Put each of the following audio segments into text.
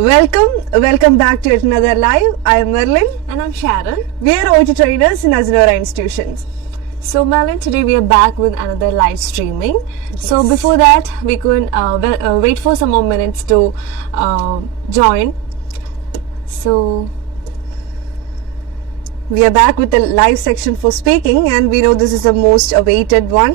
Welcome back to yet another live. I am Merlin. And I'm Sharon. We are OET trainers in AJINORAH Institution. So Merlin, today we are back with another live streaming. Yes. So before that, we could wait for some more minutes to join. So we are back with the live section for speaking, and we know this is the most awaited one.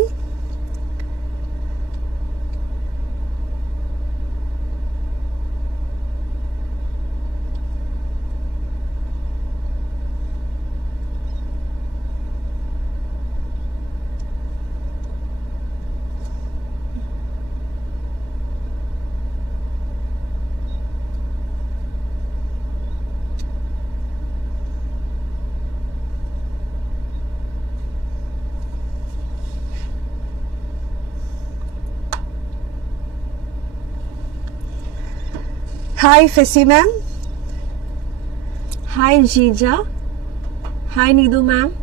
Hi Fessy ma'am. Hi Jija. Hi Nidu ma'am.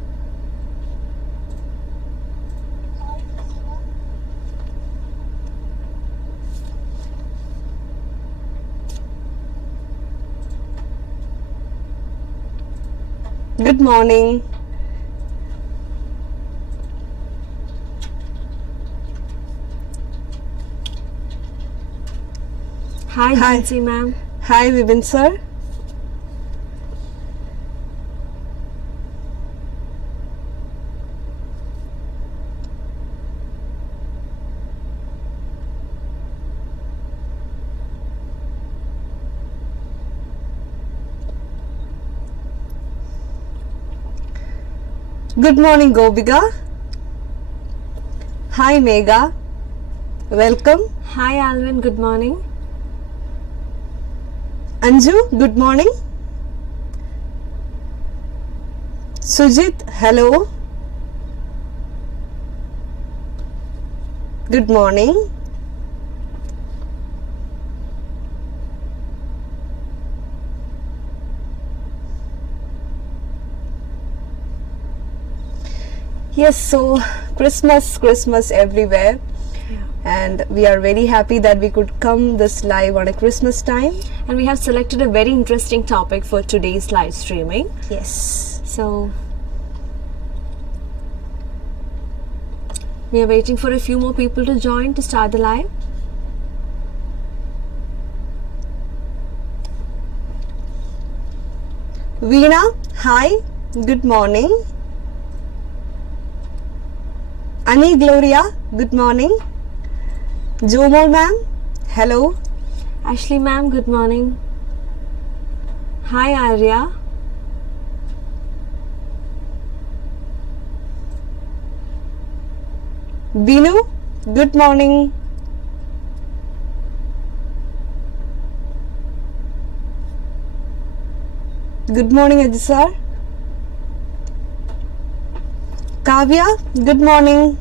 Good morning. Hi Jancy ma'am. Hi Vibin sir. Good morning Gobika. Hi Megha. Welcome. Hi Alvin, good morning. Anju, good morning. Sujit, hello. Good morning. Yes, so Christmas everywhere. And we are very happy that we could come this live on a Christmas time. And we have selected a very interesting topic for today's live streaming. Yes. So we are waiting for a few more people to join to start the live. Veena, hi, good morning. Ani Gloria, good morning. Jomol ma'am, hello. Ashley ma'am, good morning. Hi Arya. Binu, good morning. Good morning Ajit sir. Kavya, good morning.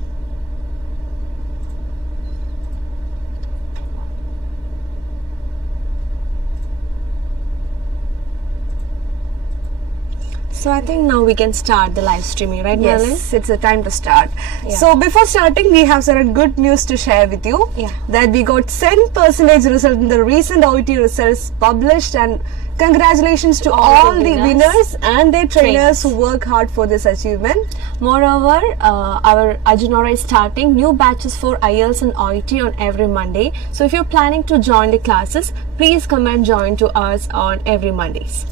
So I think now we can start the live streaming, right Merlin? Yes, it's a time to start. Yeah. So before starting, we have certain good news to share with you. Yeah. That we got 10% result in the recent OET results published, and congratulations to all the winners and their trainers who work hard for this achievement. Moreover, our AJINORAH is starting new batches for IELTS and OET on every Monday. So if you're planning to join the classes, please come and join to us on every Mondays.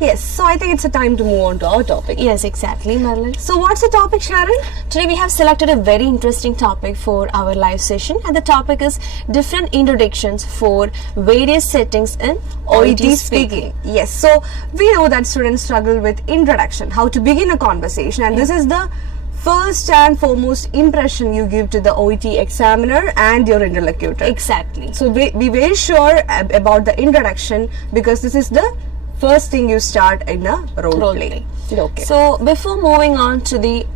Yes, so I think it's a time to move on to our topic. Yes, exactly, Merlin. So what's the topic, Sharon? Today we have selected a very interesting topic for our live session, and the topic is different introductions for various settings in OET speaking. Yes, so we know that students struggle with introduction, how to begin a conversation, and this is the first and foremost impression you give to the OET examiner and your interlocutor. Exactly. So be very sure about the introduction, because this is the first thing you start in a role play. Okay. So before moving on to the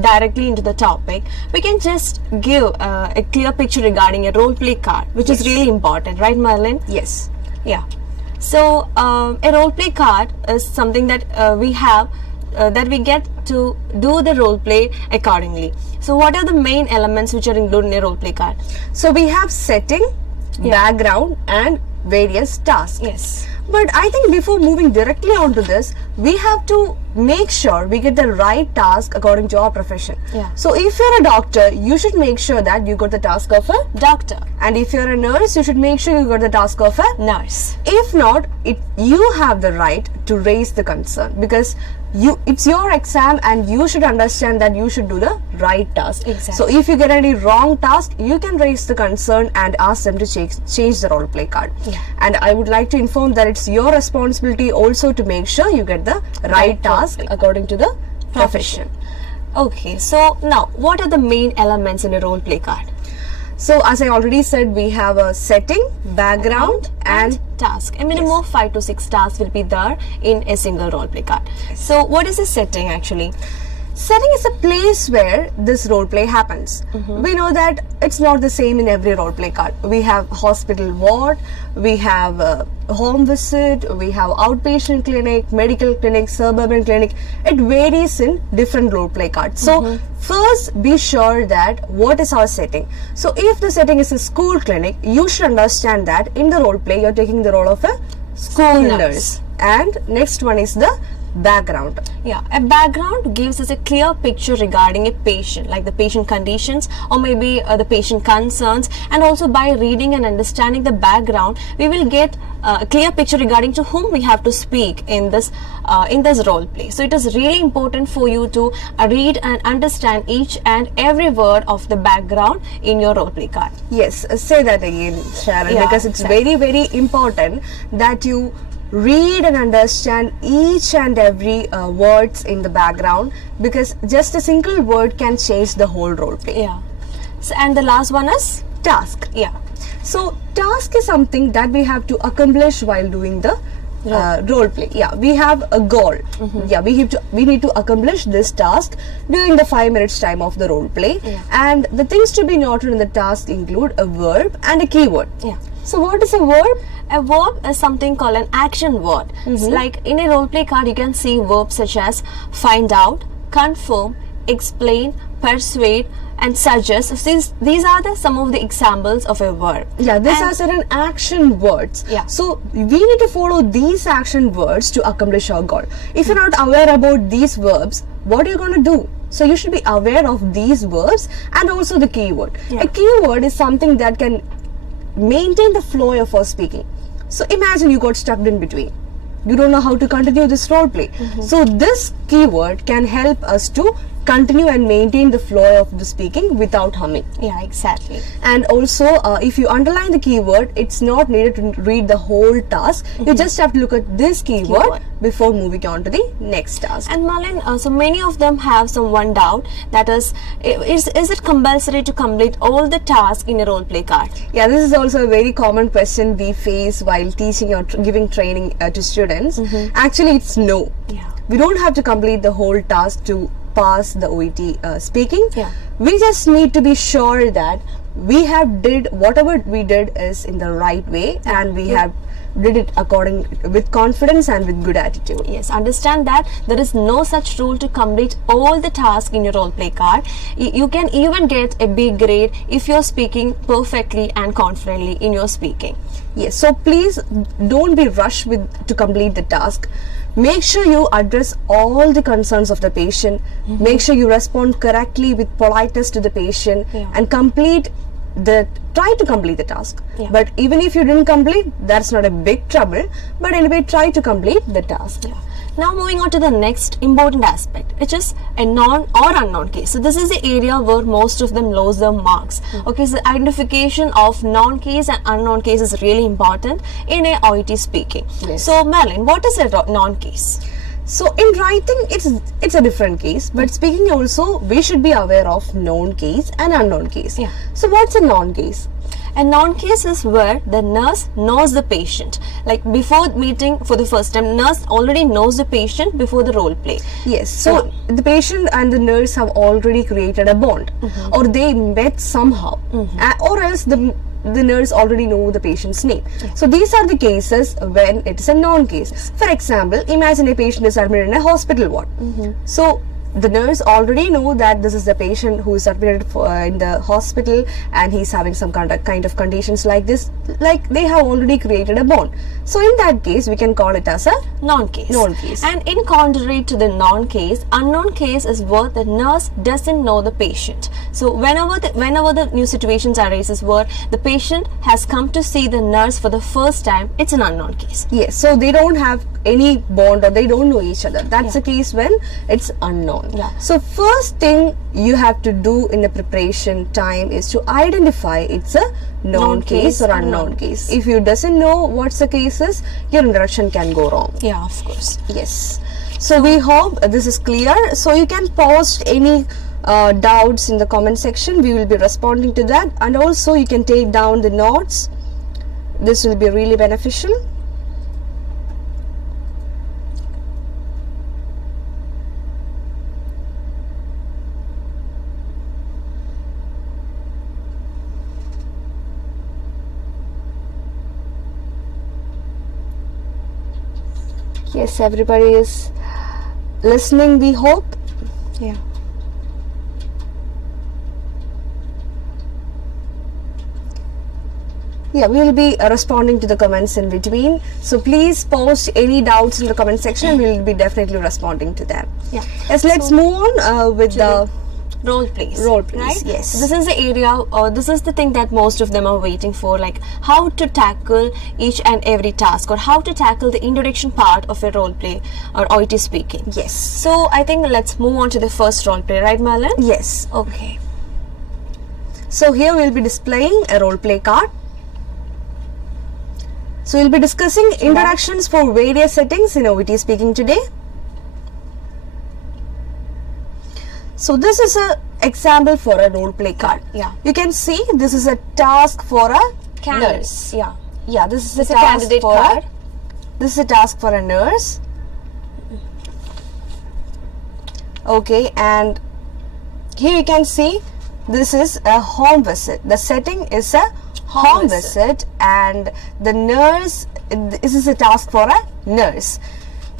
directly into the topic, we can just give a clear picture regarding a role play card, which is really important, right Merlin? Yes. Yeah. So a role play card is something that we have that we get to do the role play accordingly. So what are the main elements which are included in a role play card? So we have setting, background and various tasks. Yes. But I think before moving directly onto this, we have to make sure we get the right task according to our profession. Yeah. So if you're a doctor, you should make sure that you got the task of a Doctor, and if you're a nurse, you should make sure you got the task of a nurse. if not, you have the right to raise the concern, because it's your exam and you should understand that you should do the right task. Exactly. So if you get any wrong task, you can raise the concern and ask them to change the role play card. Yeah. And I would like to inform that it's your responsibility also to make sure you get the right task according to the profession. Okay, so now what are the main elements in a role play card? So as I already said, we have a setting, background and task. A minimum of 5 to 6 tasks will be there in a single role play card. So what is the setting actually? setting is a place where this role play happens. We know that it's not the same in every role play card. We have hospital ward, we have home visit, we have outpatient clinic, medical clinic, suburban clinic. It varies in different role play cards. So first be sure that what is our setting. So if the setting is a school clinic, you should understand that in the role play you're taking the role of a school nurse. And next one is the background. Yeah, a background gives us a clear picture regarding a patient, like the patient conditions or maybe the patient concerns, and also by reading and understanding the background, we will get a clear picture regarding to whom we have to speak in this role play. So it is really important for you to read and understand each and every word of the background in your role play card. Yes, say that again, Sharon, Yeah, because it's exactly. very important that you read and understand each and every words in the background, because just a single word can change the whole role play. Yeah. So, and the last one is Task. yeah. So task is something that we have to accomplish while doing the role play. Yeah, we have a goal. Yeah, we need to accomplish this task during the 5 minutes time of the role play. Yeah. And the things to be noted in the task include a verb and a keyword. Yeah. So what is a verb? A verb is something called an action word. It's like in a roleplay card, you can see verbs such as find out, confirm, explain, persuade, and suggest. So these are some of the examples of a verb. Yeah, these And- are certain action words. Yeah. So we need to follow these action words to accomplish our goal. If you're not aware about these verbs, what are you going to do? So you should be aware of these verbs and also the keyword. Yeah. A keyword is something that can maintain the flow of our speaking. So imagine you got stuck in between. You don't know how to continue this role play. So this keyword can help us to continue and maintain the flow of the speaking without humming. Yeah, exactly. And also, if you underline the keyword, it's not needed to read the whole task. You just have to look at this keyword before moving on to the next task. And Merlin, so many of them have some one doubt, that is it compulsory to complete all the tasks in a role play card? Yeah, this is also a very common question we face while teaching or giving training to students. Actually, it's no. Yeah. We don't have to complete the whole task to pass the OET speaking. Yeah. We just need to be sure that we have did whatever we did is in the right way, and we have did it according with confidence and with good attitude. Yes, understand that there is no such rule to complete all the tasks in your role play card. You can even get a B grade if you're speaking perfectly and confidently in your speaking. Yes, so please don't be rushed to complete the task. Make sure you address all the concerns of the patient. Make sure you respond correctly with politeness to the patient, and try to complete the task. Yeah. But even if you didn't complete, that's not a big trouble. But anyway, try to complete the task. Yeah. Now moving on to the next important aspect, which is a known or unknown case. So this is the area where most of them lose their marks. Okay, so identification of known case and unknown case is really important in a OET speaking. Yes. So Merlin, what is a known case? So in writing, it's a different case, but speaking also, we should be aware of known case and unknown case. Yeah. So what's a known case? A known case is where the nurse knows the patient. Like before meeting for the first time, nurse already knows the patient before the role play. Yes, so the patient and the nurse have already created a bond, or they met somehow, or else the nurse already know the patient's name. So these are the cases when it is a known case. For example, imagine a patient is admitted in a hospital ward. So the nurse already know that this is the patient who is admitted in the hospital and he's having some kind of conditions like this, like they have already created a bond. So in that case, we can call it as a non-case. Non-case. And in contrary to the non-case, unknown case is where the nurse doesn't know the patient. So whenever the new situations arises where the patient has come to see the nurse for the first time, it's an unknown case. Yes, so they don't have any bond or they don't know each other. That's the case when it's unknown. Yeah. So first thing you have to do in the preparation time is to identify it's a known case or unknown case. If you doesn't know what's the case is, your introduction can go wrong. Yeah, of course. Yes. So we hope this is clear. So you can post any doubts in the comment section. We will be responding to that, and also you can take down the notes. This will be really beneficial. Yes, everybody is listening, we hope. Yeah. Yeah, we will be responding to the comments in between. So please post any doubts in the comment section and we will be definitely responding to them. Yeah. Yes, let's move on with the role plays. Role plays, right? yes. So this is the area, or this is the thing that most of them are waiting for, like how to tackle each and every task, or how to tackle the introduction part of a role play or OET speaking. Yes. So I think let's move on to the first role play, right, Merlin? Yes. Okay. So here we will be displaying a role play card. So we'll be discussing introductions for various settings in OET speaking today. So this is a example for a role play card. Yeah. You can see this is a task for a nurse. Yeah. Yeah, this is a It's a task candidate for card. this is a task for a nurse. Okay, and here you can see this is a home visit. The setting is a home visit, and the nurse, this is a task for a nurse.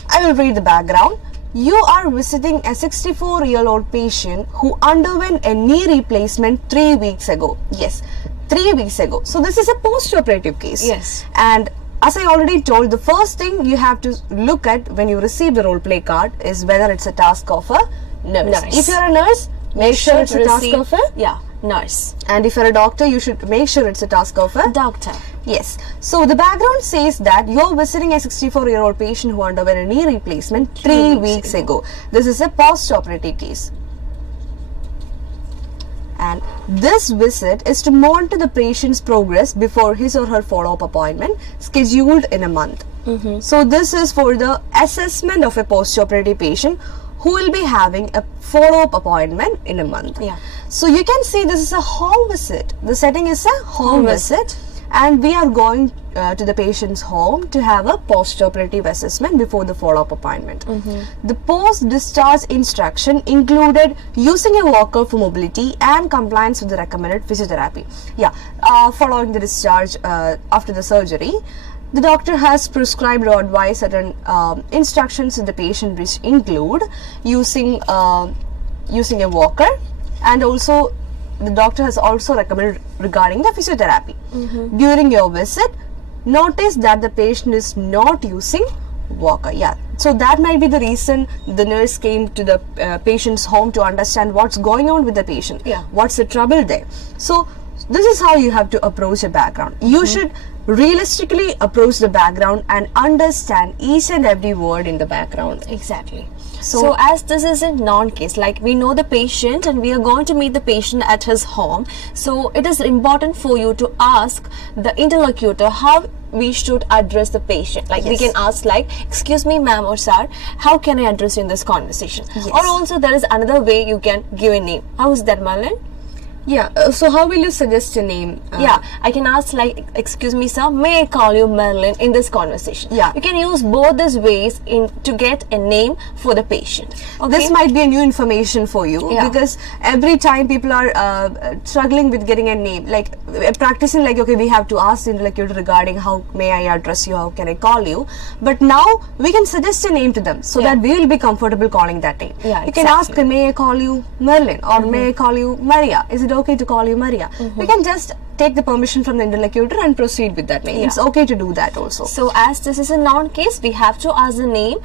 I will read the background. You are visiting a 64-year-old patient who underwent a knee replacement 3 weeks ago. Yes, 3 weeks ago. So this is a post-operative case. Yes. And as I already told, the first thing you have to look at when you receive the role play card is whether it's a task of a nurse. If you're a nurse, make sure it's a task of a nurse. And if you're a doctor, you should make sure it's a task of a Doctor. Yes. So the background says that you're visiting a 64-year-old patient who underwent a knee replacement 3 weeks ago. This is a post-operative case. And this visit is to monitor the patient's progress before his or her follow-up appointment scheduled in a month. So this is for the assessment of a post-operative patient who will be having a follow-up appointment in a month. Yeah. So you can see this is a home visit. The setting is a home visit, and we are going to the patient's home to have a post-operative assessment before the follow-up appointment. The post-discharge instruction included using a walker for mobility and compliance with the recommended physiotherapy. Yeah, following the discharge after the surgery, the doctor has prescribed or advised certain instructions to the patient, which include using a walker, and also the doctor has also recommended regarding the physiotherapy. During your visit, notice that the patient is not using walker. Yeah, so that might be the reason the nurse came to the patient's home to understand what's going on with the patient. Yeah. What's the trouble there? So this is how you have to approach a background. You should realistically approach the background and understand each and every word in the background. Exactly. So as this is a non-case, like we know the patient and we are going to meet the patient at his home, so it is important for you to ask the interlocutor how we should address the patient. Like we can ask like, excuse me ma'am or sir, how can I address you in this conversation? Or also there is another way you can give a name. How is that, Merlin? Yeah, so how will you suggest a name? Yeah, I can ask like, excuse me sir, may I call you Merlin in this conversation? Yeah. You can use both these ways to get a name for the patient. Okay? This might be a new information for you, Yeah. because every time people are struggling with getting a name. Like practicing like, okay, we have to ask the interlocutor regarding how may I address you, how can I call you. But now we can suggest a name to them so that we will be comfortable calling that name. Yeah, you can ask, may I call you Merlin, or may I call you Maria? Is it okay to call you Maria? We can just take the permission from the interlocutor and proceed with that name. It's okay to do that also. So as this is a noun case, we have to ask the name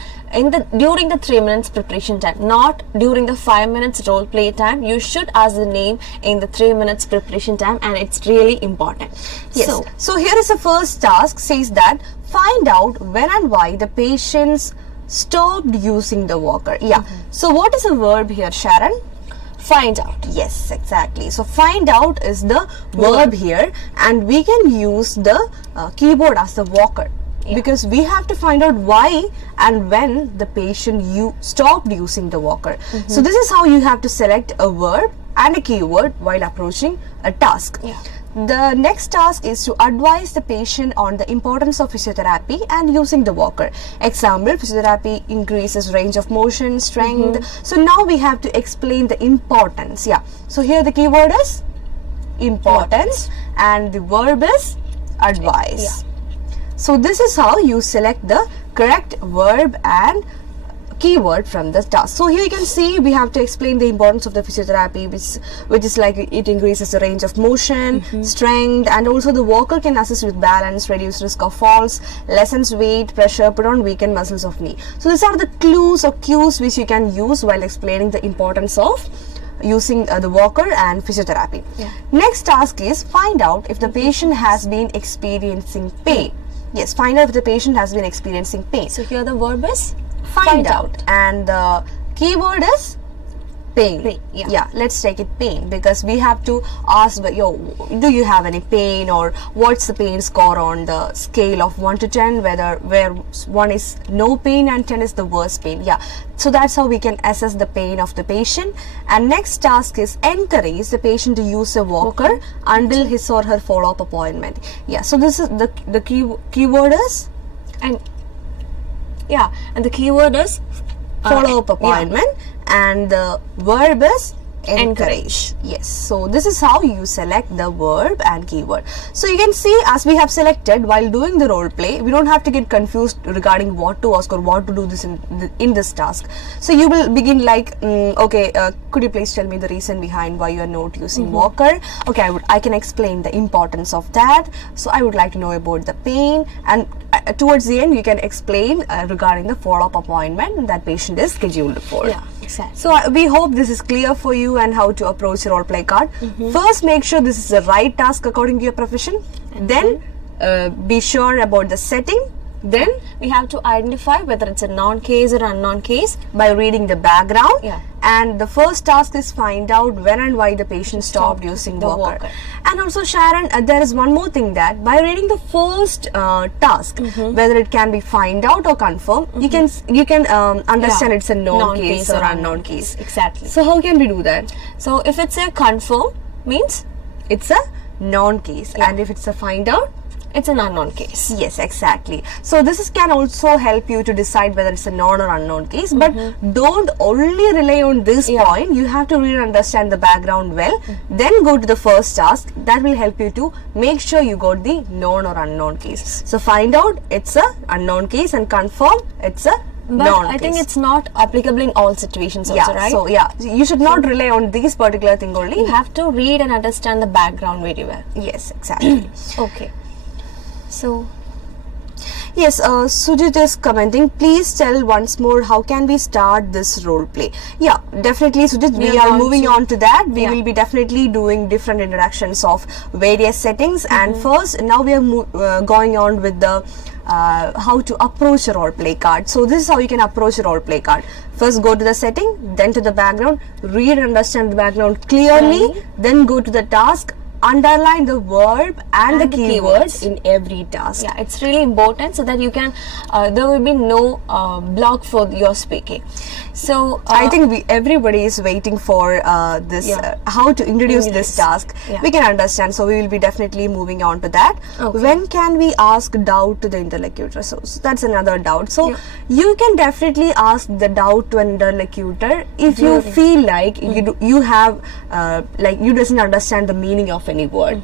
during the 3 minutes preparation time, not during the 5 minutes role play time. You should ask the name in the 3 minutes preparation time, and it's really important. Yes. So here is the first task, says that find out when and why the patients stopped using the walker. Yeah. So what is the verb here, Sharon? Find out. Yes, exactly. So find out is the verb here, and we can use the keyboard as the walker. Because we have to find out why and when the patient stopped using the walker. So this is how you have to select a verb and a keyword while approaching a task. The next task is to advise the patient on the importance of physiotherapy and using the walker. Example, physiotherapy increases range of motion, strength. So now we have to explain the importance. So here the keyword is importance and the verb is advise. So this is how you select the correct verb and keyword from the task. So here you can see we have to explain the importance of the physiotherapy, which is like it increases the range of motion, strength, and also the walker can assist with balance, reduce risk of falls, lessens weight, pressure, put on weakened muscles of knee. So these are the clues or cues which you can use while explaining the importance of using the walker and physiotherapy. Next task is find out if the patient has been experiencing pain. Yes, find out if the patient has been experiencing pain. So here the verb is find out, and the keyword is pain. Let's take it pain, because we have to ask, do you have any pain, or what's the pain score on the scale of 1 to 10, where 1 is no pain and 10 is the worst pain. So that's how we can assess the pain of the patient. And next task is encourage the patient to use a walker until his or her follow-up appointment. So this is the keyword is and the keyword is follow-up appointment, and the verb is encourage. Yes, so this is how you select the verb and keyword. So you can see, as we have selected while doing the role play, we don't have to get confused regarding what to ask or what to do this in this task. So you will begin like, could you please tell me the reason behind why you are not using walker? Okay, I can explain the importance of that. So I would like to know about the pain, and towards the end you can explain regarding the follow-up appointment that patient is scheduled for. Exactly. So we hope this is clear for you and how to approach your role play card. First, make sure this is the right task according to your profession. Then be sure about the setting. Then we have to identify whether it's a noun case or unknown case by reading the background. And the first task is find out when and why the patient stopped using the walker. And also, Sharon, there is one more thing, that by reading the first task, whether it can be find out or confirm, you can understand it's a known case or unknown case. Exactly. So how can we do that? So if it's a confirm, means it's a known case, and if it's a find out, it's an unknown case. Yes, exactly. So this can also help you to decide whether it's a known or unknown case. But don't only rely on this point. You have to really understand the background well. Then go to the first task. That will help you to make sure you got the known or unknown case. So find out it's a unknown case, and confirm it's a known case. I think it's not applicable in all situations also, right? So you should not rely on this particular thing only. You have to read and understand the background very well. Yes, exactly. Okay. So, yes, Sujit is commenting, please tell once more how can we start this role play. Definitely, Sujit, we are moving on to that. We will be definitely doing different introductions of various settings. And first, now we are going on with the how to approach a role play card. So this is how you can approach a role play card. First, go to the setting, then to the background, read and understand the background clearly, then go to the task, underline the verb and the keywords in every task. It's really important so that you can there will be no block for your speaking. So I think everybody is waiting for this how to introduce this task. Yeah. We can understand, so we will be definitely moving on to that. Okay. When can we ask doubt to the interlocutor? So that's another doubt. So you can definitely ask the doubt to an interlocutor if you feel like you have like you doesn't understand the meaning of any word.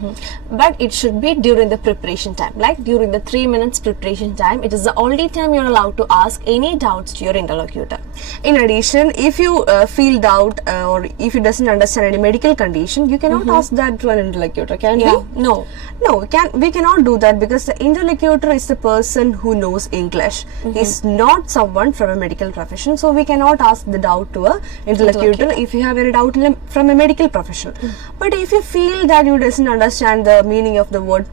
But it should be during the preparation time, like during the 3 minutes preparation time. It is the only time you're allowed to ask any doubts to your interlocutor. In addition, if you feel doubt or if you doesn't understand any medical condition, you cannot ask that to an interlocutor, can we? No. We cannot do that, because the interlocutor is the person who knows English. He's not someone from a medical profession, so we cannot ask the doubt to a interlocutor if you have any doubt from a medical profession. But if you feel that you doesn't understand the meaning of the word,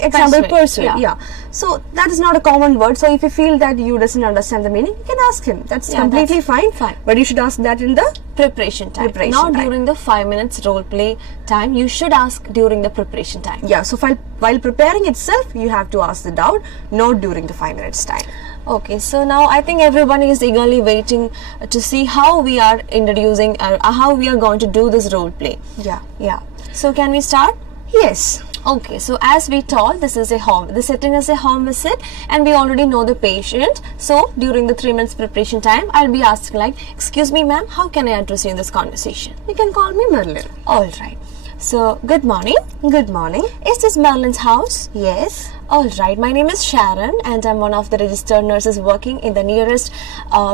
example persuade, so that is not a common word. So if you feel that you doesn't understand the meaning, you can ask him. That's completely fine. But you should ask that in the preparation time, not during the 5 minutes role play time. You should ask during the preparation time. Yeah, so while preparing itself, you have to ask the doubt, not during the 5 minutes time. Okay, so now I think everyone is eagerly waiting to see how we are introducing how we are going to do this role play. Yeah. So can we start? Yes. Okay, so as we told, the setting is a home visit, and we already know the patient. So during the 3 minutes preparation time, I'll be asking like, excuse me ma'am, how can I address you in this conversation? You can call me Merlin. Alright, so good morning. Good morning. Is this Merlin's house? Yes. Alright, my name is Sharon and I'm one of the registered nurses working in the nearest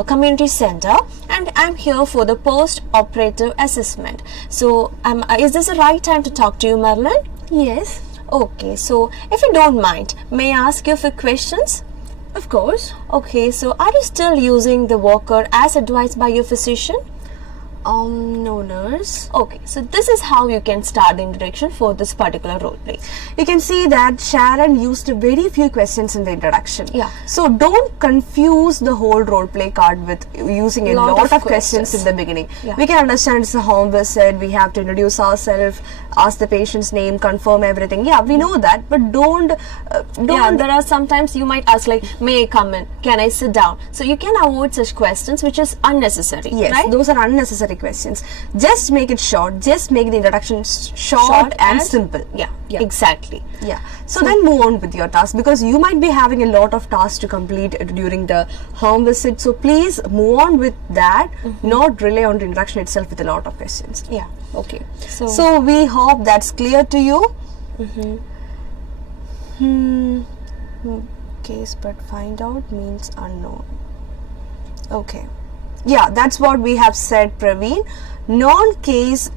community center, and I'm here for the post-operative assessment. So is this the right time to talk to you, Merlin? Yes. Okay, so if you don't mind, may I ask you a few questions? Of course. Okay, so are you still using the walker as advised by your physician? No, nurse. Okay, so this is how you can start the introduction for this particular role play. You can see that Sharon used very few questions in the introduction. Yeah. So don't confuse the whole role play card with using a lot of questions in the beginning. Yeah. We can understand it's a home visit, we have to introduce ourselves, ask the patient's name, confirm everything. Yeah, we know that, but don't. Yeah, there are sometimes you might ask like, may I come in? Can I sit down? So you can avoid such questions which is unnecessary. Yes, right? Those are unnecessary questions. Just make it short. Just make the introduction short and simple. Yeah, exactly. Yeah. So then move on with your task, because you might be having a lot of tasks to complete during the home visit. So please move on with that, not rely on the introduction itself with a lot of questions. Yeah. Okay. So we hope that's clear to you. Case but find out means unknown. Okay. Yeah, that's what we have said, Praveen. Non-case,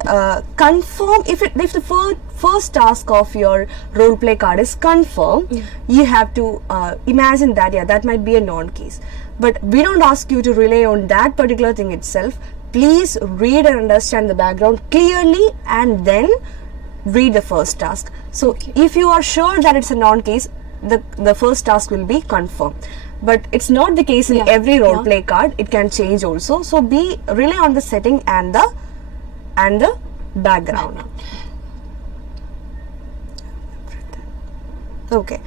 confirm if the first task of your role play card is confirm, you have to imagine that that might be a non-case. But we don't ask you to rely on that particular thing itself. Please read and understand the background clearly and then read the first task. So if you are sure that it's a non-case, the first task will be confirm. But it's not the case in every role play card. It can change also. So rely on the setting and the background. Okay.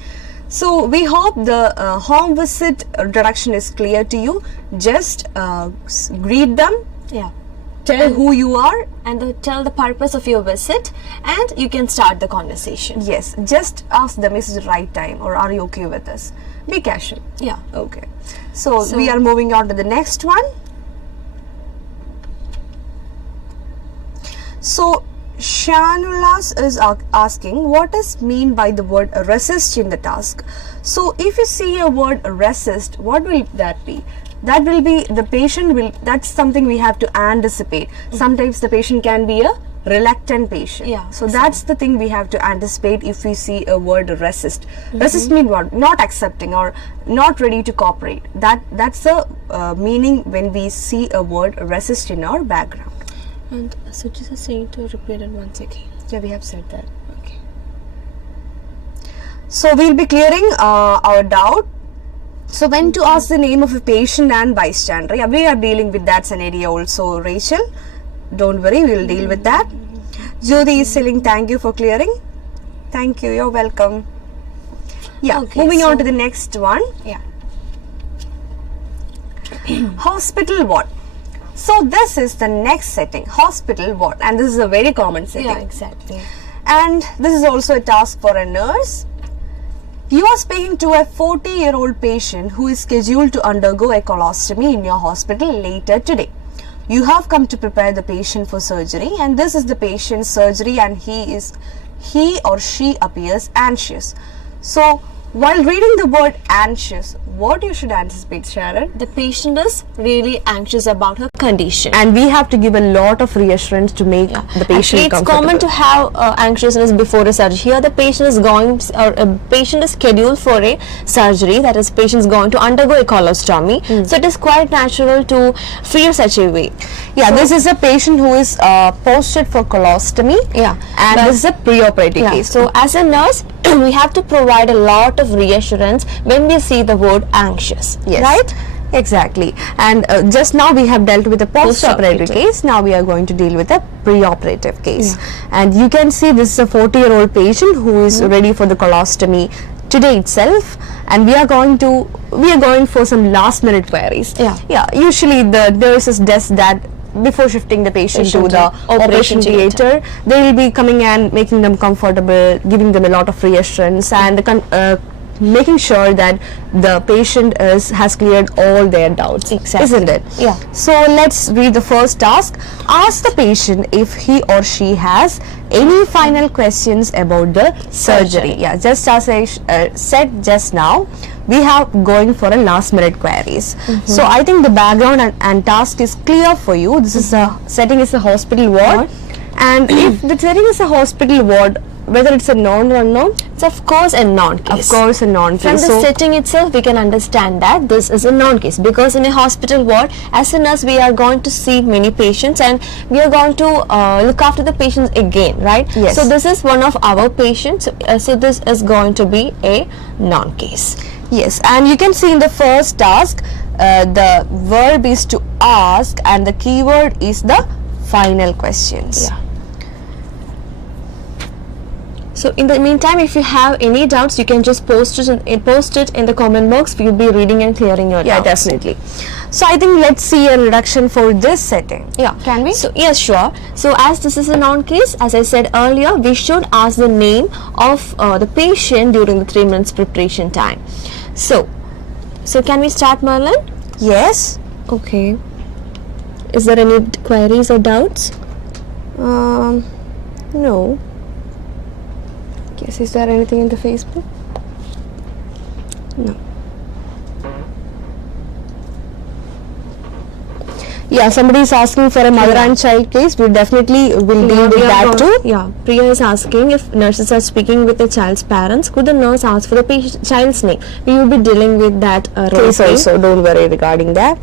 So we hope the home visit introduction is clear to you. Just greet them. Yeah. Tell who you are and tell the purpose of your visit, and you can start the conversation. Yes, just ask them, is it the right time or are you okay with this? Be casual. Yeah. Okay. So we are moving on to the next one. So Shanulas is asking, what is mean by the word resist in the task? So if you see a word resist, what will that be? That will be the patient will, that's something we have to anticipate. Sometimes the patient can be a reluctant patient. Yeah. So that's the thing we have to anticipate if we see a word resist. Resist means what? Not accepting or not ready to cooperate. That's the meaning when we see a word resist in our background. And so just saying to repeat it once again. Yeah, we have said that. Okay. So we'll be clearing our doubt. So when to ask the name of a patient and bystander. Yeah, we are dealing with that scenario also, Rachel. Don't worry, we will deal with that. Jyoti is saying thank you for clearing. Thank you, you're welcome. Yeah, moving on to the next one. Yeah. Hospital ward. So this is the next setting, hospital ward, and this is a very common setting. Yeah, exactly. And this is also a task for a nurse. You are speaking to a 40-year-old patient who is scheduled to undergo a colostomy in your hospital later today. You have come to prepare the patient for surgery, and this is the patient's surgery, and he or she appears anxious. So while reading the word anxious, what you should anticipate, Sharon? The patient is really anxious about her condition. And we have to give a lot of reassurance to make the patient Actually, it's comfortable. common to have anxiousness before a surgery. Here, the patient is a patient is scheduled for a surgery. That is, patient is going to undergo a colostomy. So it is quite natural to feel such a way. Yeah, so this is a patient who is posted for colostomy. Yeah, and this is a pre-operative case. So as a nurse, we have to provide a lot of reassurance when we see the word anxious. Yes. Right? Exactly. And just now we have dealt with a post-operative case. Now we are going to deal with a pre-operative case. And you can see this is a 40-year-old patient who is ready for the colostomy today itself, and we are going for some last-minute queries. Yeah. Usually the nurses does that before shifting the patient to the operation theatre. They will be coming and making them comfortable, giving them a lot of reassurance, and making sure that the patient has cleared all their doubts. Exactly. Isn't it? Yeah. So let's read the first task. Ask the patient if he or she has any final questions about the surgery. Yeah, just as I said just now, we have going for a last minute queries. So I think the background and task is clear for you. This is a setting is a hospital ward, and if the setting is a hospital ward, whether it's a known or unknown, it's of course a non-case. Of course a non-case. From the setting itself, we can understand that this is a non-case, because in a hospital ward, as a nurse, we are going to see many patients, and we are going to look after the patients again, right? Yes. So this is one of our patients. So this is going to be a non-case. Yes, and you can see in the first task, the verb is to ask, and the keyword is the final questions. Yeah. So in the meantime, if you have any doubts, you can just post it in the comment box. We'll be reading and clearing your doubts. Yeah, definitely. So I think let's see a reduction for this setting. Yeah. Can we? So yes, sure. So as this is a non-case, as I said earlier, we should ask the name of the patient during the 3 minutes preparation time. So can we start, Merlin? Yes. Okay. Is there any queries or doubts? No. Yes, is there anything in the Facebook? No. Yeah, somebody is asking for a mother and child case. We definitely will deal with that too. Yeah, Priya is asking if nurses are speaking with the child's parents, could the nurse ask for the child's name? We will be dealing with that Case also, don't worry regarding that.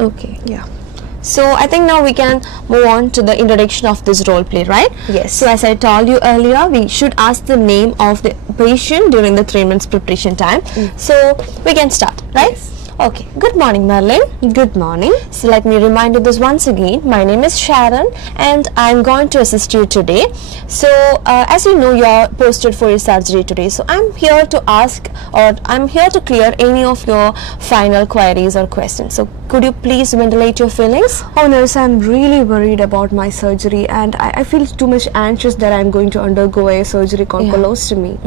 Okay. Yeah. So I think now we can move on to the introduction of this role play, right? Yes. So as I told you earlier, we should ask the name of the patient during the 3 minutes preparation time. So we can start, right? Yes. Okay. Good morning, Merlin. Good morning. So let me remind you this once again. My name is Sharon, and I'm going to assist you today. So as you know, you're posted for your surgery today. So I'm here to ask, or I'm here to clear any of your final queries or questions. So could you please ventilate your feelings? Oh nurse, I'm really worried about my surgery, and I feel too much anxious that I'm going to undergo a surgery called colostomy.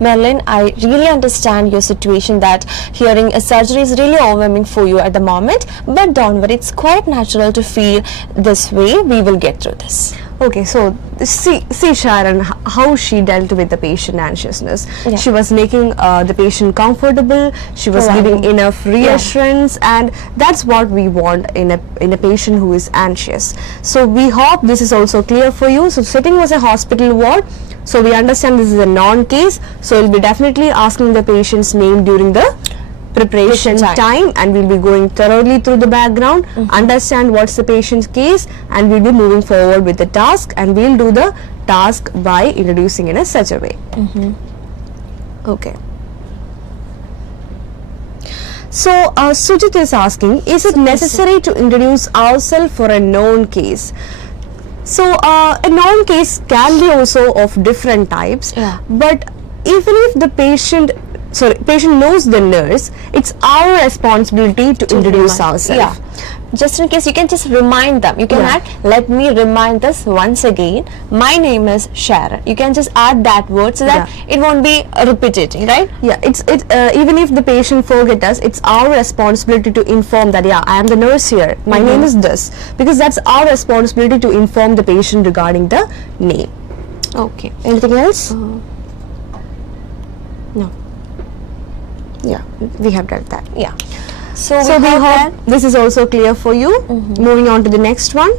Merlin, I really understand your situation, that hearing a surgery is really overwhelming for you at the moment, but don't worry, it's quite natural to feel this way. We will get through this. Okay, so see Sharon, how she dealt with the patient anxiousness. Yeah. She was making the patient comfortable. She was giving enough reassurance, and that's what we want in a patient who is anxious. So we hope this is also clear for you. So setting was a hospital ward. So we understand this is a non-case. So we'll be definitely asking the patient's name during the preparation time, and we'll be going thoroughly through the background, understand what's the patient's case, and we'll be moving forward with the task, and we'll do the task by introducing in such a way. Okay. So Sujit is asking, is it necessary to introduce ourselves for a known case? So a known case can be also of different types, but even if the patient patient knows the nurse, it's our responsibility to introduce ourselves. Yeah. Just in case, you can just remind them. You can add, let me remind this once again. My name is Sharon. You can just add that word so that it won't be repetitive, right? Yeah, even if the patient forget us, it's our responsibility to inform that, yeah, I am the nurse here. My name is this. Because that's our responsibility to inform the patient regarding the name. Okay. Anything else? No. Yeah, we have done that. Yeah. So we hope this is also clear for you. Moving on to the next one.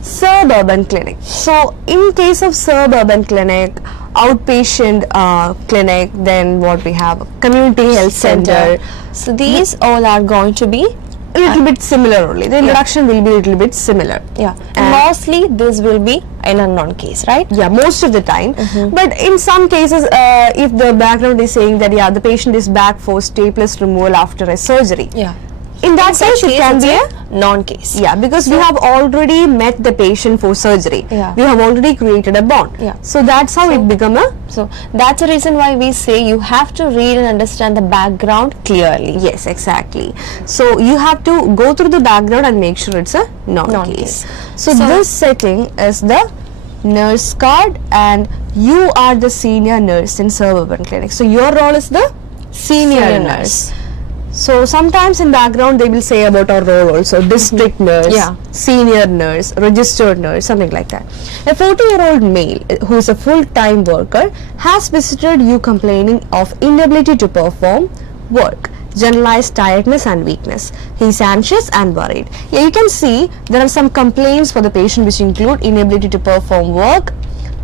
Suburban clinic. So in case of suburban clinic, outpatient clinic, then what we have, community health center. So these all are going to be a little bit similar only. The introduction will be a little bit similar. Yeah. Mostly this will be an unknown case, right? Yeah, most of the time. But in some cases, if the background is saying that, yeah, the patient is back for staples removal after a surgery. Yeah. In that case, it can be a non-case. Yeah, because we have already met the patient for surgery. Yeah. We have already created a bond. Yeah. So that's how it become a. So that's the reason why we say you have to read and understand the background clearly. Yes, exactly. So you have to go through the background and make sure it's a non-case. So this setting is the nurse card, and you are the senior nurse in suburban clinic. So your role is the senior nurse. So sometimes in background they will say about our role also, district nurse, senior nurse, registered nurse, something like that. A 40-year-old male who is a full-time worker has visited you complaining of inability to perform work, generalized tiredness and weakness. He is anxious and worried. Yeah, you can see there are some complaints for the patient which include inability to perform work,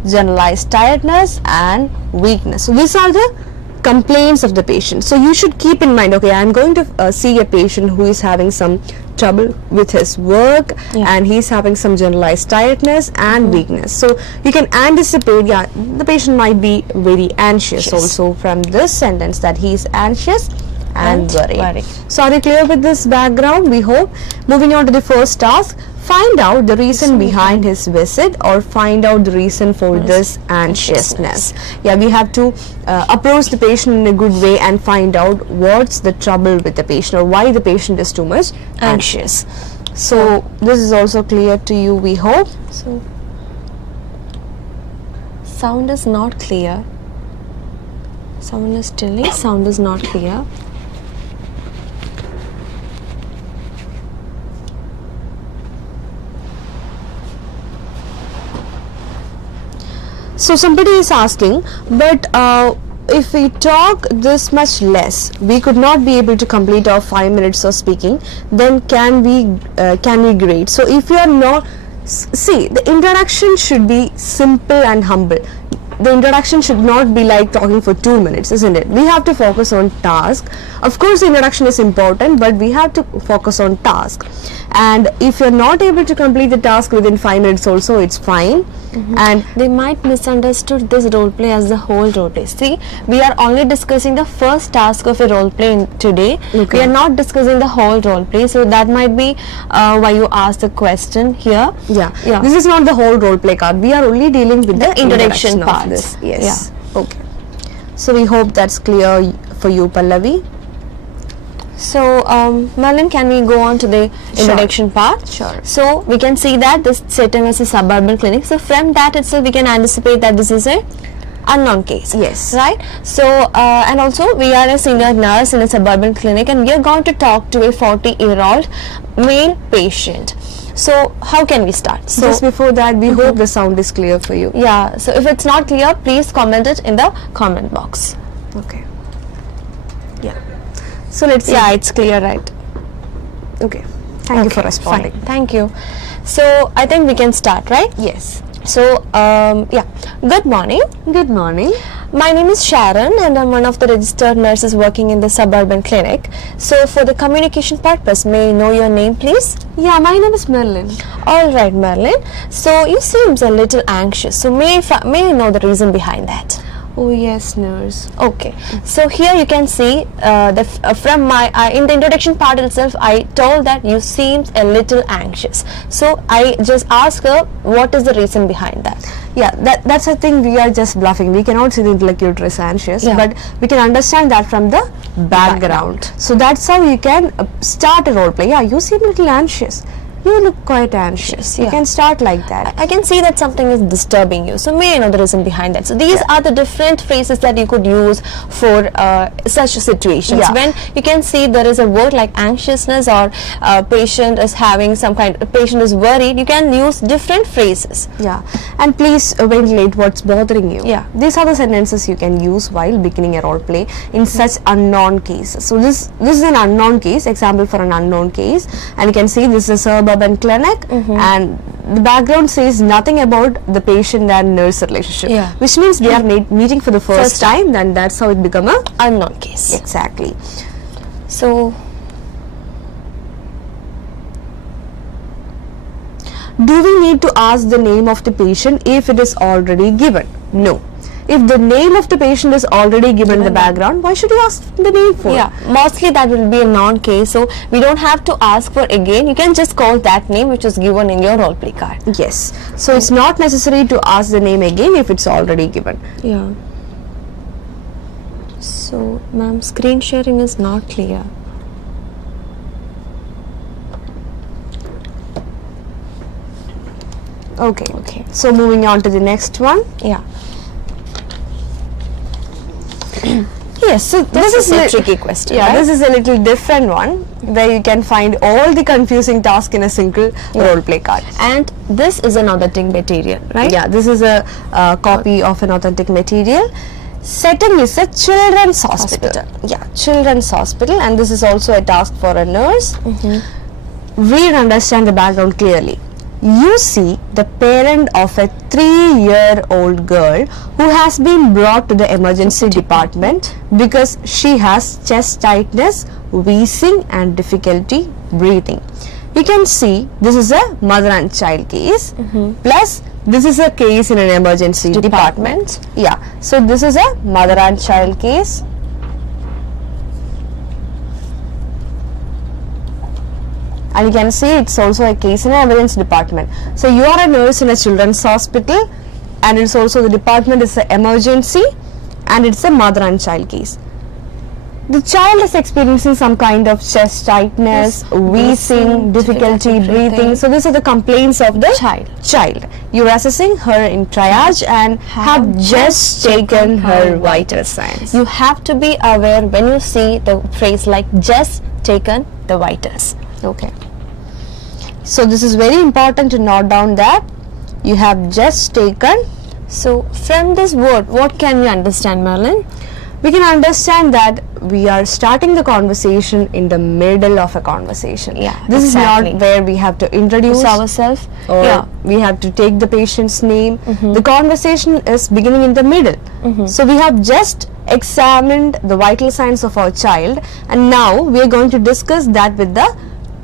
generalized tiredness and weakness. So these are the complaints of the patient. So you should keep in mind, okay, I'm going to see a patient who is having some trouble with his work and he's having some generalized tiredness and weakness. So you can anticipate, yeah, the patient might be very anxious also from this sentence, that he is anxious and worried. So are you clear with this background? We hope. Moving on to the first task, find out the reason behind his visit, or find out the reason for this anxiousness. Yeah, we have to approach the patient in a good way and find out what's the trouble with the patient, or why the patient is too much anxious. So this is also clear to you, we hope. So sound is not clear. Someone is telling sound is not clear. So somebody is asking, but if we talk this much less, we could not be able to complete our 5 minutes of speaking, then can we grade? So if you are not, see, the introduction should be simple and humble. The introduction should not be like talking for 2 minutes, isn't it? We have to focus on task. Of course, the introduction is important, but we have to focus on task. And if you're not able to complete the task within 5 minutes also, it's fine. And they might misunderstood this role play as the whole role play. See, we are only discussing the first task of a role play today. We are not discussing the whole role play. So that might be why you asked the question here. Yeah. This is not the whole role play card. We are only dealing with the introduction part. This. Yes. Yeah. Okay. So we hope that's clear for you, Pallavi. So, Merlin, can we go on to the introduction part? Sure. So, we can see that this setting is a suburban clinic. So, from that itself, we can anticipate that this is a unknown case. Yes. Right? So, and also, we are a senior nurse in a suburban clinic, and we are going to talk to a 40-year-old male patient. So, how can we start? So, just before that, we hope the sound is clear for you. Yeah. So, if it's not clear, please comment it in the comment box. Okay. Yeah. So let's see. Yeah, it's clear, right? Okay. Thank you for responding. Fine. Thank you. So I think we can start, right? Yes. So yeah. Good morning. Good morning. My name is Sharon, and I'm one of the registered nurses working in the suburban clinic. So for the communication purpose, may I know your name, please? Yeah, my name is Merlin. All right, Merlin. So you seems a little anxious. So may I know the reason behind that? Oh yes, nurse. Okay, so here you can see from my in the introduction part itself, I told that you seems a little anxious. So I just asked her what is the reason behind that. Yeah, that's a thing. We are just bluffing. We cannot see the intellectual is anxious, but we can understand that from the background. So that's how you can start a role play. Yeah, you seem a little anxious. You look quite anxious. You can start like that. I can see that something is disturbing you. So may I know the reason behind that? So these are the different phrases that you could use for such situations. When you can see there is a word like anxiousness, or patient is having some kind, patient is worried, you can use different phrases. Yeah, and please ventilate what's bothering you. Yeah, these are the sentences you can use while beginning a role play in such unknown cases. So this is an unknown case, example for an unknown case, and you can see this is a suburban clinic, and the background says nothing about the patient and nurse relationship, which means they are meeting for the first time. Then that's how it become a unknown case. Exactly. So do we need to ask the name of the patient if it is already given? No. If the name of the patient is already given in the background, why should you ask the name for? Yeah, mostly that will be a non-case, so we don't have to ask for again. You can just call that name which is given in your role play card. Yes. So it's not necessary to ask the name again if it's already given. Yeah. So, ma'am, screen sharing is not clear. Okay. So moving on to the next one. Yeah. Yes, so this is a tricky question. Yeah, right? This is a little different one where you can find all the confusing tasks in a single role play card. And this is an authentic material, right? Yeah, this is a copy of an authentic material. Setting is a children's hospital. Yeah, children's hospital, and this is also a task for a nurse. Read and understand the background clearly. You see the parent of a 3-year-old girl who has been brought to the emergency department because she has chest tightness, wheezing and difficulty breathing. You can see this is a mother and child case, plus this is a case in an emergency department. Yeah, so this is a mother and child case. And you can see it's also a case in an emergency department. So you are a nurse in a children's hospital, and it's also the department is an emergency, and it's a mother and child case. The child is experiencing some kind of chest tightness, wheezing, difficulty breathing. So these are the complaints of the child. You're assessing her in triage and have just taken her vital signs. You have to be aware when you see the phrase like just taken the vitals. Okay. So this is very important to note down that you have just taken. So from this word, what can we understand, Merlin? We can understand that we are starting the conversation in the middle of a conversation. Yeah, this is not where we have to introduce ourselves, or we have to take the patient's name. The conversation is beginning in the middle. So we have just examined the vital signs of our child, and now we are going to discuss that with the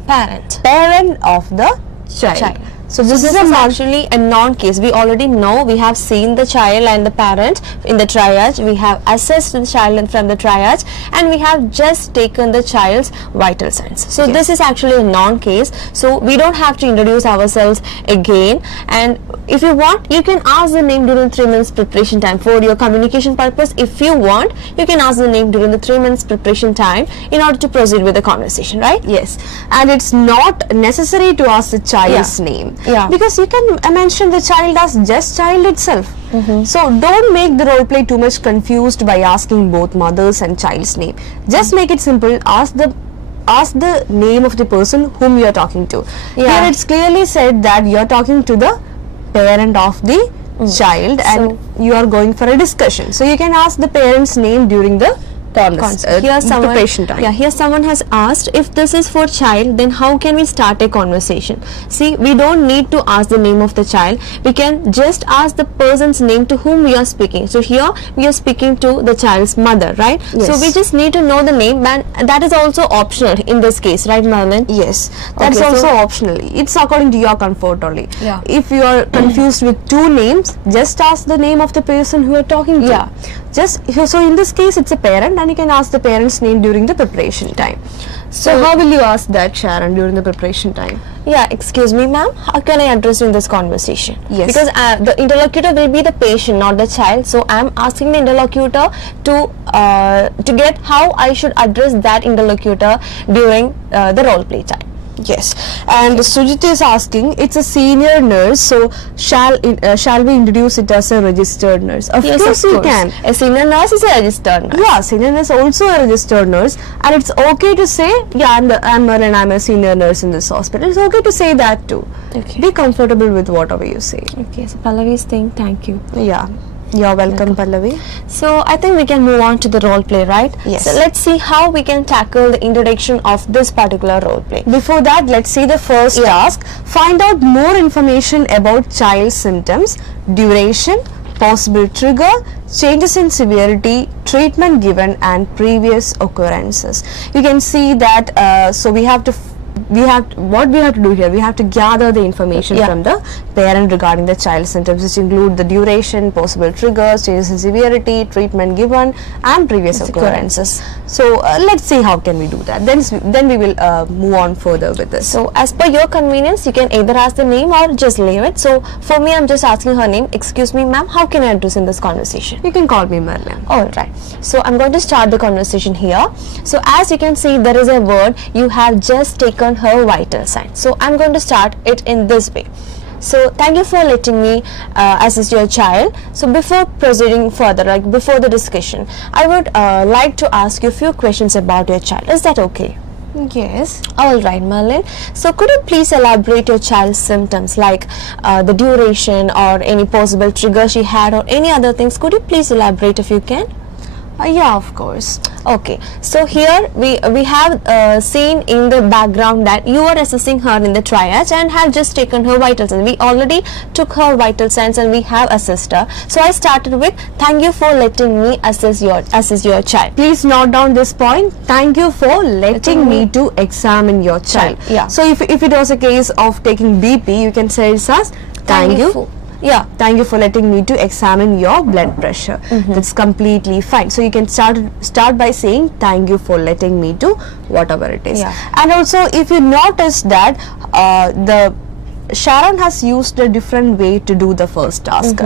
parent of the child. So this is actually a non-case. We already know, we have seen the child and the parent in the triage, we have assessed the child from the triage, and we have just taken the child's vital signs. So this is actually a non-case, so we don't have to introduce ourselves again. And if you want, you can ask the name during 3 minutes preparation time for your communication purpose. If you want, you can ask the name during the 3 minutes preparation time in order to proceed with the conversation, right? Yes, and it's not necessary to ask the child's name. Yeah. Because you can mention the child as just child itself. So don't make the role play too much confused by asking both mother's and child's name. Just make it simple. Ask the name of the person whom you are talking to. Here it's clearly said that you are talking to the parent of the child, and you are going for a discussion. So you can ask the parent's name during the preparation time. Here someone has asked, if this is for child, then how can we start a conversation? See, we don't need to ask the name of the child. We can just ask the person's name to whom we are speaking. So here we are speaking to the child's mother, right? So we just need to know the name, and that is also optional in this case, right, Merlin? Yes, that's also optional. It's according to your comfort only. If you are confused with 2 names, just ask the name of the person who you are talking to. So in this case it's a parent, and you can ask the parent's name during the preparation time. So how will you ask that, Sharon, during the preparation time? Yeah, excuse me, ma'am. How can I address you in this conversation? Yes. Because the interlocutor will be the patient, not the child. So I'm asking the interlocutor to get how I should address that interlocutor during the role play time. Yes, and Sujit is asking, it's a senior nurse, so shall we introduce it as a registered nurse? Of course you can. A senior nurse is a registered nurse. Yeah, senior nurse also a registered nurse, and it's okay to say, yeah, I'm Merlin, I'm a senior nurse in this hospital. It's okay to say that too. Okay. Be comfortable with whatever you say. Okay, so Pallavi is saying thank you. Yeah. You're welcome, Pallavi. So I think we can move on to the role play, right? Yes. So let's see how we can tackle the introduction of this particular role play. Before that, let's see the first task. Find out more information about child's symptoms, duration, possible trigger, changes in severity, treatment given, and previous occurrences. You can see that. So we have to do here, we have to gather the information from the parent regarding the child's symptoms, which include the duration, possible triggers, changes in severity, treatment given, and previous occurrences. So let's see how can we do that. Then we will move on further with this. So as per your convenience, you can either ask the name or just leave it. So for me, I'm just asking her name. Excuse me, ma'am, how can I address in this conversation? You can call me Merlin. Alright, so I'm going to start the conversation here. So as you can see, there is a word, you have just taken her vital signs. So I'm going to start it in this way. So thank you for letting me assist your child. So before proceeding further, like before the discussion, I would like to ask you a few questions about your child. Is that okay? Yes. Alright, Merlin. So could you please elaborate your child's symptoms, like the duration or any possible trigger she had or any other things? Could you please elaborate if you can? Yeah, of course. Okay, so here we have seen in the background that you are assessing her in the triage and have just taken her vital signs. We already took her vital signs and we have assessed her. So I started with, thank you for letting me assess your child. Please note down this point. Thank you for letting me to examine your child. Yeah. So if it was a case of taking BP, you can say it as thank you. Yeah, thank you for letting me to examine your blood pressure. That's completely fine. So you can start by saying thank you for letting me to whatever it is. Yeah. And also, if you notice that the Sharon has used a different way to do the first task.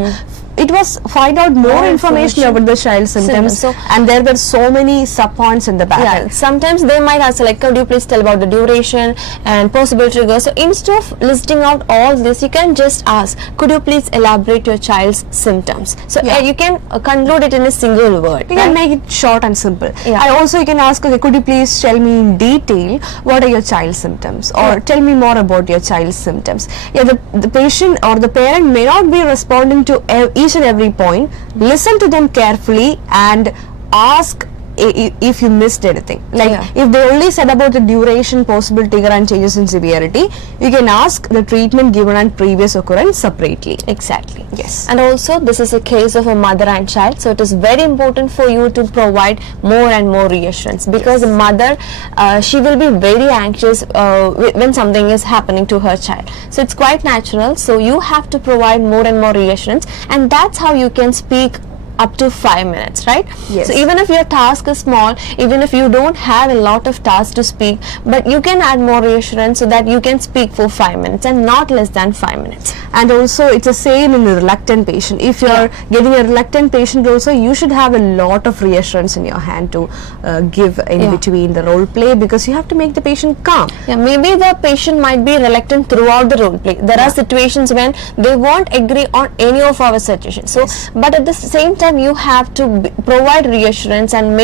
It was find out more information about the child's symptoms, and there were so many sub-points in the back. Yeah, sometimes they might ask like, could you please tell about the duration and possible triggers. So instead of listing out all this, you can just ask, could you please elaborate your child's symptoms? So you can conclude it in a single word. You can make it short and simple. Yeah. And also you can ask, okay, could you please tell me in detail what are your child's symptoms, or tell me more about your child's symptoms. Yeah, the patient or the parent may not be responding to each and every point. Listen to them carefully and ask if you missed anything. Like if they only said about the duration, possible trigger, and changes in severity, you can ask the treatment given and previous occurrence separately. Exactly. Yes. And also this is a case of a mother and child, so it is very important for you to provide more and more reassurance, because the mother she will be very anxious when something is happening to her child. So it's quite natural, so you have to provide more and more reassurance, and that's how you can speak up to 5 minutes, right? Yes. So even if your task is small, even if you don't have a lot of tasks to speak, but you can add more reassurance so that you can speak for 5 minutes and not less than 5 minutes. And also it's the same in a reluctant patient. If you are getting a reluctant patient also, you should have a lot of reassurance in your hand to give in between the role play, because you have to make the patient calm. Yeah, maybe the patient might be reluctant throughout the role play. There are situations when they won't agree on any of our suggestions. So, but at the same time, you have to provide reassurance and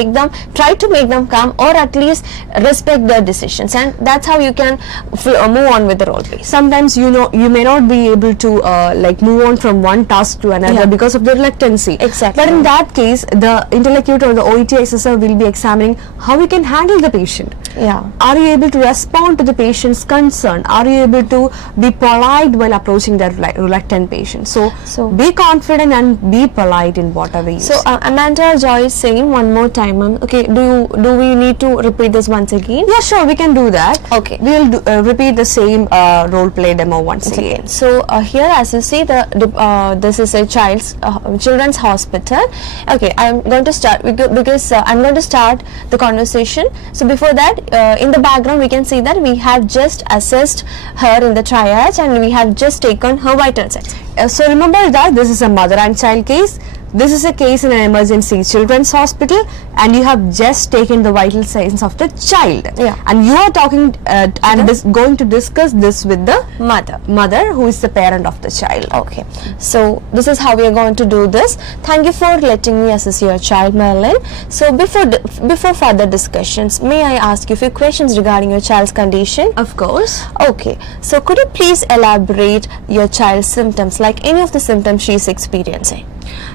try to make them calm, or at least respect their decisions, and that's how you can move on with the role play. Sometimes you may not be able to like move on from one task to another because of the reluctancy. Exactly. But in that case, the interlocutor or the OET assessor will be examining how you can handle the patient. Yeah. Are you able to respond to the patient's concern? Are you able to be polite while approaching that reluctant patient? So be confident and be polite in what whatever you So say. Amanda Joy is saying one more time, ma'am. Okay, do we need to repeat this once again? Yeah, sure, we can do that. Okay. We'll repeat the same role play demo once again. So here, as you see, this is a children's hospital. Okay, I'm going to start because I'm going to start the conversation. So before that, in the background, we can see that we have just assessed her in the triage and we have just taken her vital signs. So remember that this is a mother and child case. This is a case in an emergency children's hospital, and you have just taken the vital signs of the child. Yeah. And you are talking going to discuss this with the mother who is the parent of the child. Okay, so this is how we are going to do this. Thank you for letting me assess your child, Merlin. So before further discussions, may I ask you a few questions regarding your child's condition? Of course. Okay, so could you please elaborate your child's symptoms, like any of the symptoms she is experiencing?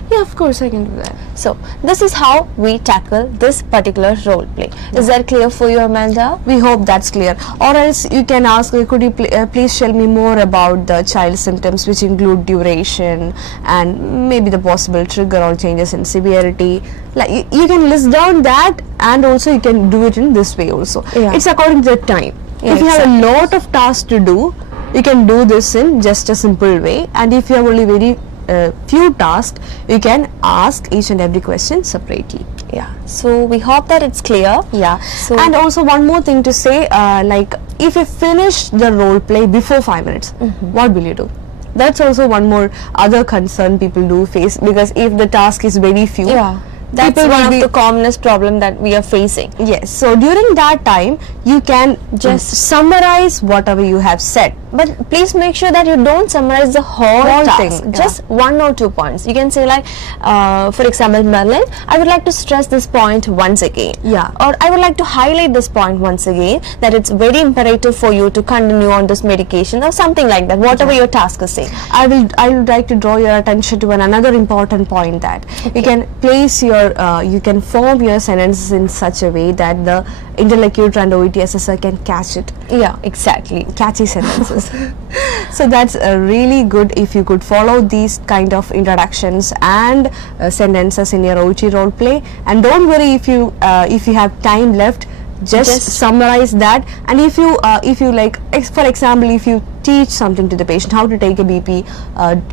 Yeah, of course I can do that. So this is how we tackle this particular role play. Is that clear for you, Amanda? We hope that's clear. Or else you can ask, could you please tell me more about the child's symptoms, which include duration and maybe the possible trigger or changes in severity. Like you can list down that, and also you can do it in this way also. Yeah. It's according to the time. Yeah, if you have a lot of tasks to do, you can do this in just a simple way. And if you have only very few tasks, you can ask each and every question separately. Yeah, so we hope that it's clear. Yeah. So And also one more thing to say, like if you finish the role play before 5 minutes, what will you do? That's also one more other concern people do face, because if the task is very few, that's people one will of be the commonest problem that we are facing. Yes, so during that time you can just summarize whatever you have said. But please make sure that you don't summarize the whole task, thing, just 1 or 2 points. You can say like, for example, Merlin, I would like to stress this point once again. Yeah. Or I would like to highlight this point once again, that it's very imperative for you to continue on this medication or something like that, whatever your task is saying. I would like to draw your attention to another important point, that you can place your you can form your sentences in such a way that the interlocutor and OET assessor can catch it. Yeah, exactly. Catchy sentences. So that's really good if you could follow these kind of introductions and sentences in your OET role play. And don't worry if you have time left, just summarize that. And if you like, for example, if you teach something to the patient, how to take a BP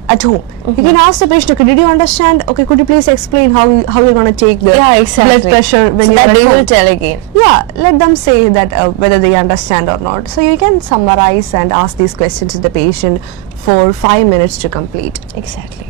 at home, you can ask the patient, okay, did you understand? Okay, could you please explain how you're going to take the blood pressure when you're at they home? will tell again. Yeah, let them say that whether they understand or not. So you can summarize and ask these questions to the patient for 5 minutes to complete. Exactly.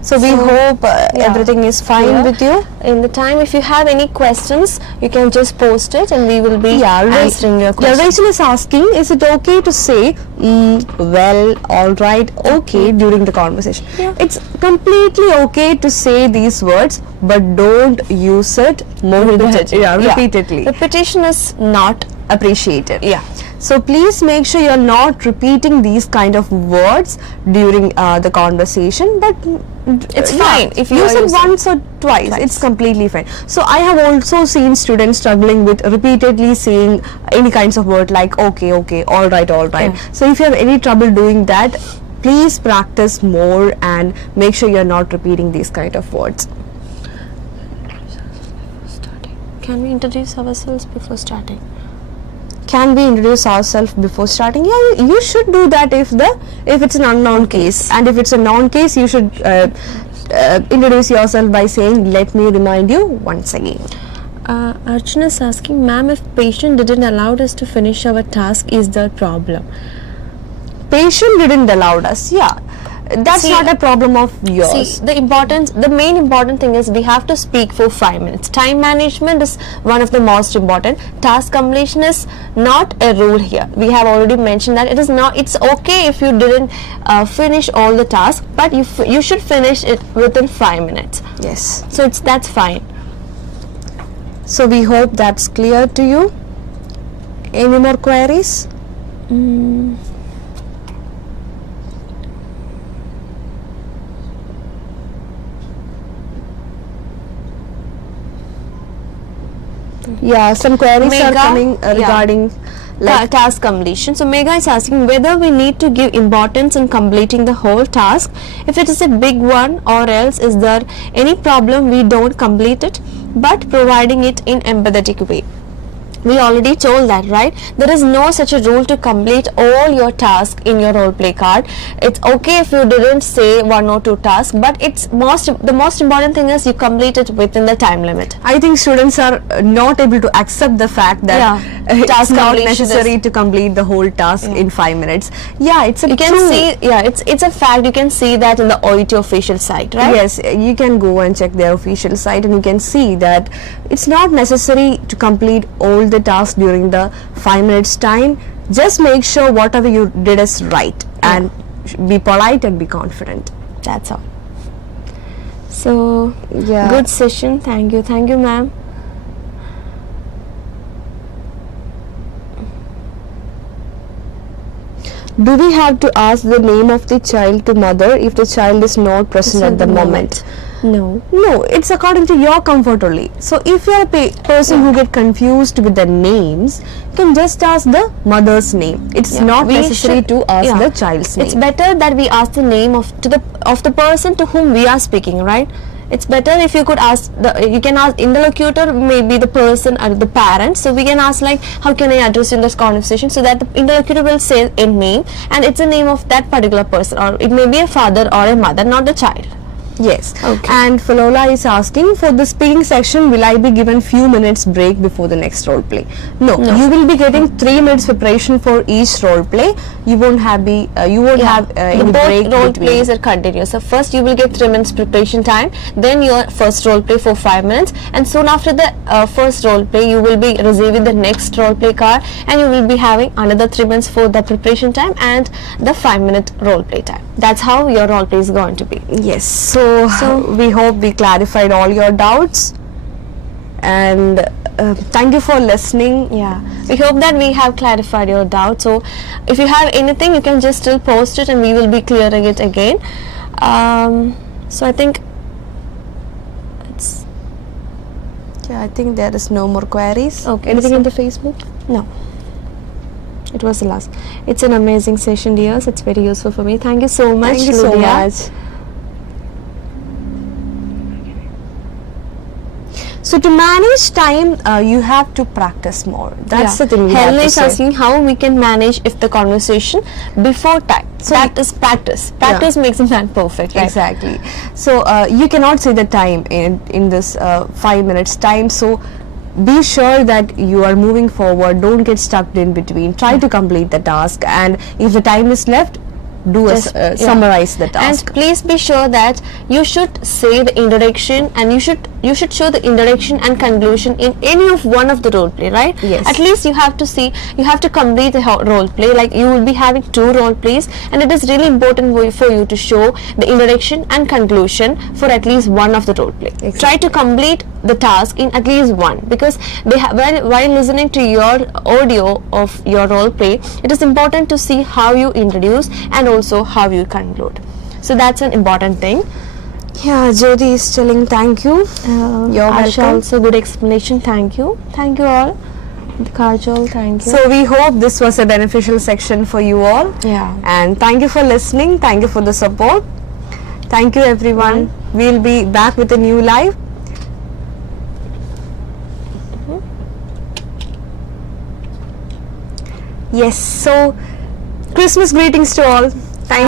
So we hope everything is fine with you. In the time, if you have any questions, you can just post it and we will be answering your questions. Rachel is asking, is it okay to say well, all right, okay during the conversation? Yeah. It's completely okay to say these words, but don't use it repeatedly. Repetition is not appreciated. Yeah. So please make sure you're not repeating these kind of words during the conversation, but it's fine if you use it once or twice. It's completely fine. So I have also seen students struggling with repeatedly saying any kinds of word like okay, okay, all right, all right. Yeah. So if you have any trouble doing that, please practice more and make sure you're not repeating these kind of words. Can we introduce ourselves before starting? Can we introduce ourselves before starting? Yeah, you should do that if it's an unknown case, and if it's a known case, you should introduce yourself by saying, let me remind you once again. Archana is asking, ma'am, if patient didn't allow us to finish our task, is there a problem? Patient didn't allow us. Yeah, that's not a problem of yours. See, the main important thing is we have to speak for 5 minutes. Time management is one of the most important. Task completion is not a rule here. We have already mentioned that it's okay if you didn't finish all the tasks, but you should finish it within 5 minutes. Yes. So that's fine. So we hope that's clear to you. Any more queries? Yeah, some queries are coming regarding task completion. So Megha is asking whether we need to give importance in completing the whole task. If it is a big one, or else is there any problem we don't complete it, but providing it in empathetic way. We already told that, right? There is no such a rule to complete all your tasks in your role play card. It's okay if you didn't say 1 or 2 tasks, but the most important thing is you complete it within the time limit. I think students are not able to accept the fact that it's Task not completion necessary to complete the whole task in 5 minutes. Yeah, it's a You can see, it's a fact. You can see that in the OET official site, right? Yes, you can go and check their official site and you can see that it's not necessary to complete all the tasks during the 5 minutes time. Just make sure whatever you did is right and be polite and be confident. That's all. So, Yeah. good session. Thank you, ma'am. Do we have to ask the name of the child to mother if the child is not present at the moment? No. No, it's according to your comfort only. So if you are a person who get confused with the names, you can just ask the mother's name. It's not We necessary should- to ask yeah. the child's name. It's better that we ask the name of the person to whom we are speaking, right? It's better if you could ask you can ask interlocutor, maybe the person or the parent. So we can ask like, how can I address you in this conversation, so that the interlocutor will say a name and it's the name of that particular person, or it may be a father or a mother, not the child. Yes. Okay. And Falola is asking, for the speaking section, will I be given few minutes break before the next role play? No. You will be getting 3 minutes preparation for each role play. You won't have any break Role between. plays are continuous. So first you will get 3 minutes preparation time, then your first role play for 5 minutes, and soon after the first role play you will be receiving the next role play card, and you will be having another 3 minutes for the preparation time and the 5-minute role play time. That's how your role play is going to be. Yes. So we hope we clarified all your doubts, and thank you for listening. Yeah, we hope that we have clarified your doubts. So if you have anything, you can just still post it and we will be clearing it again. So I think I think there is no more queries. Okay, Anything so- in the Facebook? no, it was the last. It's an amazing session, dears. It's very useful for me. Thank you so much. Thank you so Lydia. much. So to manage time, you have to practice more. That's the thing we have Helen to is say. asking how we can manage if the conversation before time. So that is practice. Practice makes a man perfect, right? Exactly. So you cannot say the time in this 5 minutes time. So be sure that you are moving forward. Don't get stuck in between. Try to complete the task, and if the time is left, summarize the task. And please be sure that you should say the introduction, and you should show the introduction and conclusion in any of one of the role play, right? Yes. At least you have to complete the role play. Like you will be having 2 role plays, and it is really important for you to show the introduction and conclusion for at least one of the role play. Exactly. Try to complete the task in at least one, because while listening to your audio of your role play, it is important to see how you introduce and also how you conclude. So that's an important thing. Yeah, Jyoti is telling thank you. You're Asha welcome. also good explanation. Thank you all. Kajol, thank you. So we hope this was a beneficial section for you all. Yeah. And thank you for listening. Thank you for the support. Thank you everyone. We'll be back with a new live. Yes, so Christmas greetings to all.